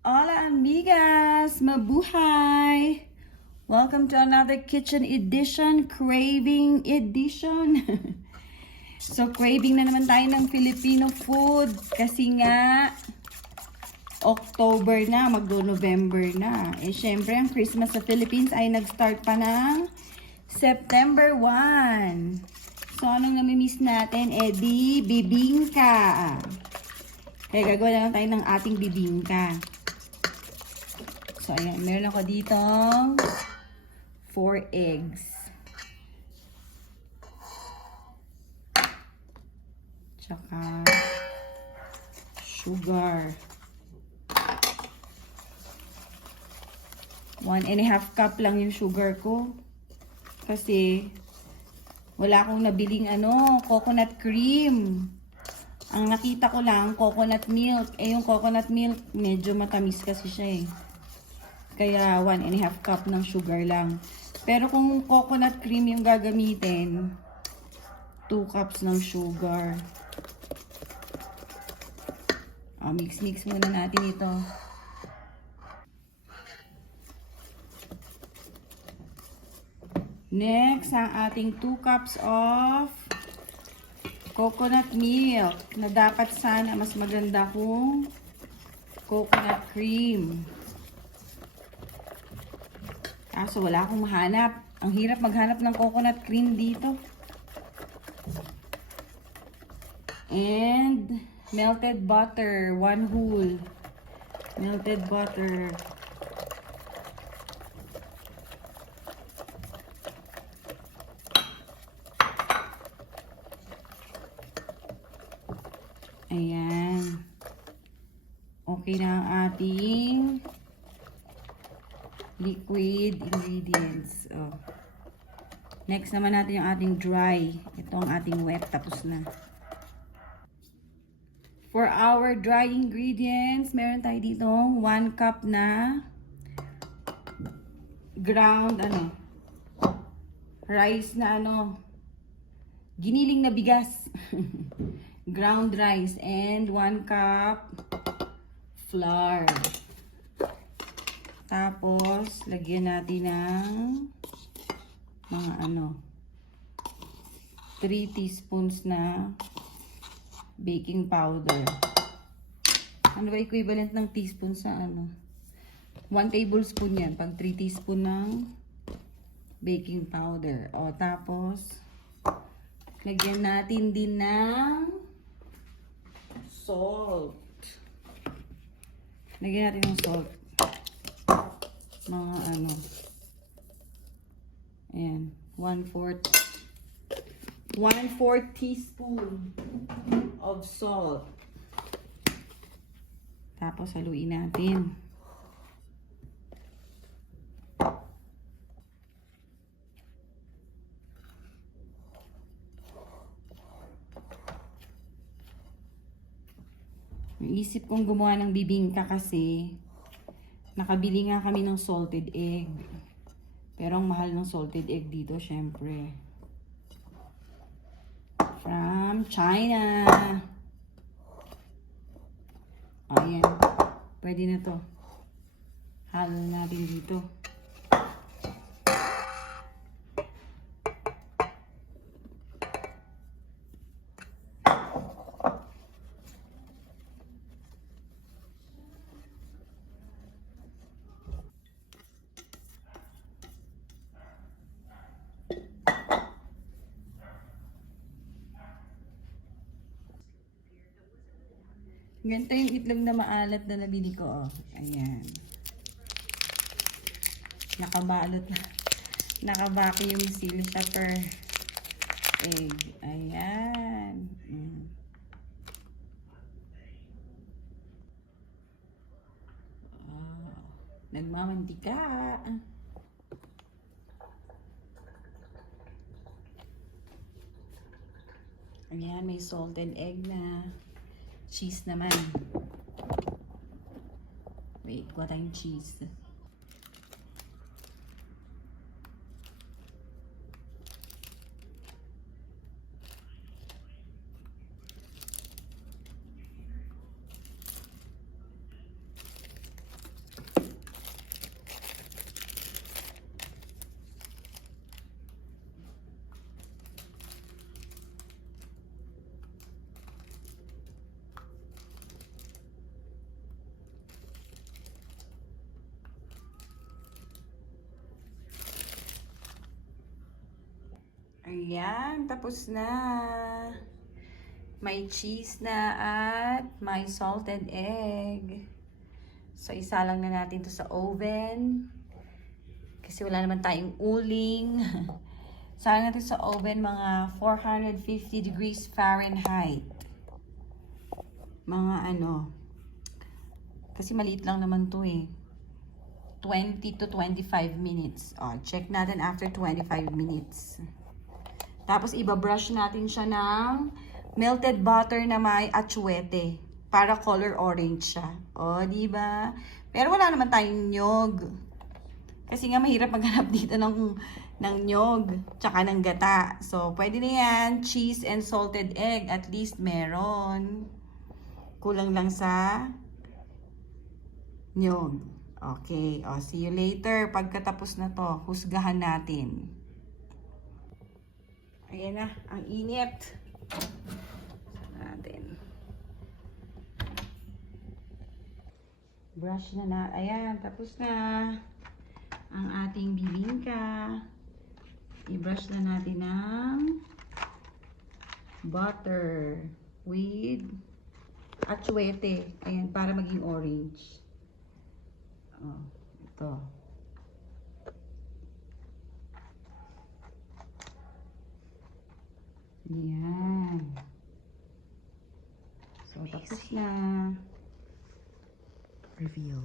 Hola amigas! Mabuhay! Welcome to another kitchen edition, craving edition. So craving na naman tayo ng Filipino food kasi nga October na, magdo-November na. Eh syempre ang Christmas sa Philippines ay nag-start pa ng September 1. So anong namimiss natin? Eh di bibingka. Kaya gagawa na lang tayo ng ating bibingka. So, ayan. Meron ako ditong 4 eggs. Tsaka sugar. 1.5 cup lang yung sugar ko. Kasi, wala akong nabiling coconut cream. Ang nakita ko lang, coconut milk. Eh, yung coconut milk, medyo matamis kasi siya eh. Kaya 1.5 cup ng sugar lang. Pero kung coconut cream yung gagamitin, 2 cups ng sugar. Mix muna natin ito. Next, ang ating 2 cups of coconut milk. Na dapat sana mas maganda kung coconut cream. So wala akong mahanap. Ang hirap maghanap ng coconut cream dito. And melted butter, 1 whole. Melted butter. Ayan. Okay na ang ating liquid ingredients. Next naman natin yung ating dry. Ito ang ating wet. Tapos na. For our dry ingredients, meron tayo dito 1 cup na ground rice na giniling na bigas. Ground rice and 1 cup flour. Tapos, lagyan natin ng mga 3 teaspoons na baking powder. Ano ba equivalent ng teaspoon sa 1 tablespoon yan. Pag 3 teaspoon ng baking powder. Tapos, lagyan natin din ng salt. Lagyan natin ng salt. Mga ayan, 1/4 teaspoon of salt. Tapos haluin natin. Naisip kong gumawa ng bibingka kasi nakabili nga kami ng salted egg. Pero ang mahal ng salted egg dito, syempre. From China. Ayan. Pwede na to. Halo natin dito. Ganito yung itlog na maalat na nabili ko. Ayan. Nakabalot na. Naka-vacuum seal siya per egg. Ayan. Nagmamantika. Ayan, may salted egg na. Cheese naman. Wait, kuha tayong cheese. Ayan, tapos na. May cheese na at may salted egg. So, isa lang na natin to sa oven. Kasi wala naman tayong uling. Sayang natin sa oven mga 450 degrees Fahrenheit. Mga ano. Kasi maliit lang naman to eh. 20 to 25 minutes. O, check natin after 25 minutes. Tapos, ibabrush natin siya ng melted butter na may atsuete. Para color orange siya. O, diba? Pero wala naman tayong nyog. Kasi nga mahirap maghanap dito ng nyog. Tsaka ng gata. So, pwede na yan. Cheese and salted egg. At least meron. Kulang lang sa nyog. Okay. O, see you later. Pagkatapos na to, husgahan natin. Ayan na. Ang init. Natin. Brush na. Ayan. Tapos na. Ang ating bibingka. I-brush na natin ng butter with atsuete. Ayan, para maging orange. Oh, ito. Ayan. So, tapos na. Reveal.